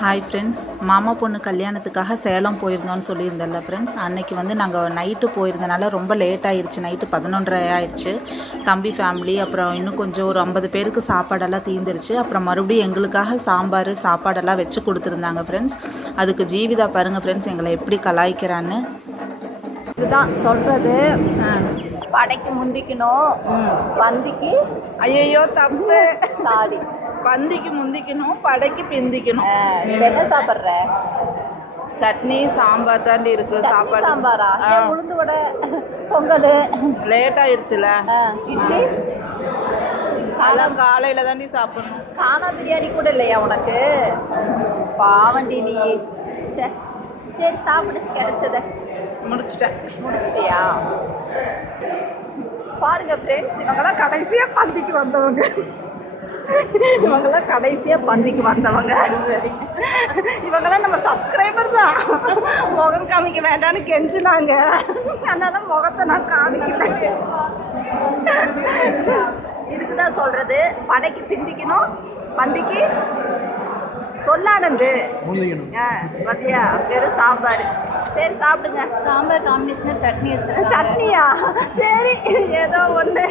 Hi friends, மாமா பொண்ணு கல்யாணத்துக்காக சேலம் போயிருந்தோன்னு சொல்லியிருந்தேன்ல ஃப்ரெண்ட்ஸ். அன்றைக்கி வந்து நாங்கள் நைட்டு போயிருந்தனால ரொம்ப லேட் ஆயிடுச்சு. நைட்டு 11:30 ஆயிடுச்சு. தம்பி ஃபேமிலி அப்புறம் இன்னும் கொஞ்சம் ஒரு 50 பேருக்கு சாப்பாடெல்லாம் தீர்ந்துருச்சு. அப்புறம் மறுபடியும் எங்களுக்காக சாம்பார் சாப்பாடெல்லாம் வச்சு கொடுத்துருந்தாங்க ஃப்ரெண்ட்ஸ். அதுக்கு ஜீவிதா பாருங்கள் ஃப்ரெண்ட்ஸ் எங்களை எப்படி கலாய்க்கிறான்னு. இதுதான் சொல்கிறது, படைக்கு முந்திக்கணும், பந்திக்கு ஐயோ தப்பு, சாரி, பந்திக்கு முந்திக்கணும், படைக்கு பிந்திக்கணும். என்ன சாப்பிட்ற? சட்னி சாம்பார் தாண்டி இருக்கு. சாப்பாடு சாம்பாரா? உளுந்து வடை, பொங்கல். லேட் ஆயிடுச்சுல. இட்லி அதெல்லாம் காலையில் தாண்டி சாப்பிடணும். காணா பிரியாணி கூட இல்லையா உனக்கு? பாவண்டி நீ. சரி சாப்பிடு, கிடைச்சத முடிச்சிட்டியா? பாருங்க ஃப்ரெண்ட்ஸ், இவங்கெல்லாம் கடைசியாக பந்திக்கு வந்தவங்க. இவங்கெல்லாம் நம்ம சப்ஸ்கிரைபர் தான். முகம் காமிக்க வேண்டான்னு கெஞ்சினாங்க, அதனால முகத்தை நான் காமிக்கல. இதுக்குதான் சொல்றது, படைக்கு பிந்திக்கணும், பந்திக்கு சொல்லானது மதியா வெறும் சாம்பார். சரி சாப்பிடுங்க. சாம்பார் காம்பினேஷனாக சட்னி வச்சு. சட்னியா? சரி ஏதோ ஒன்று.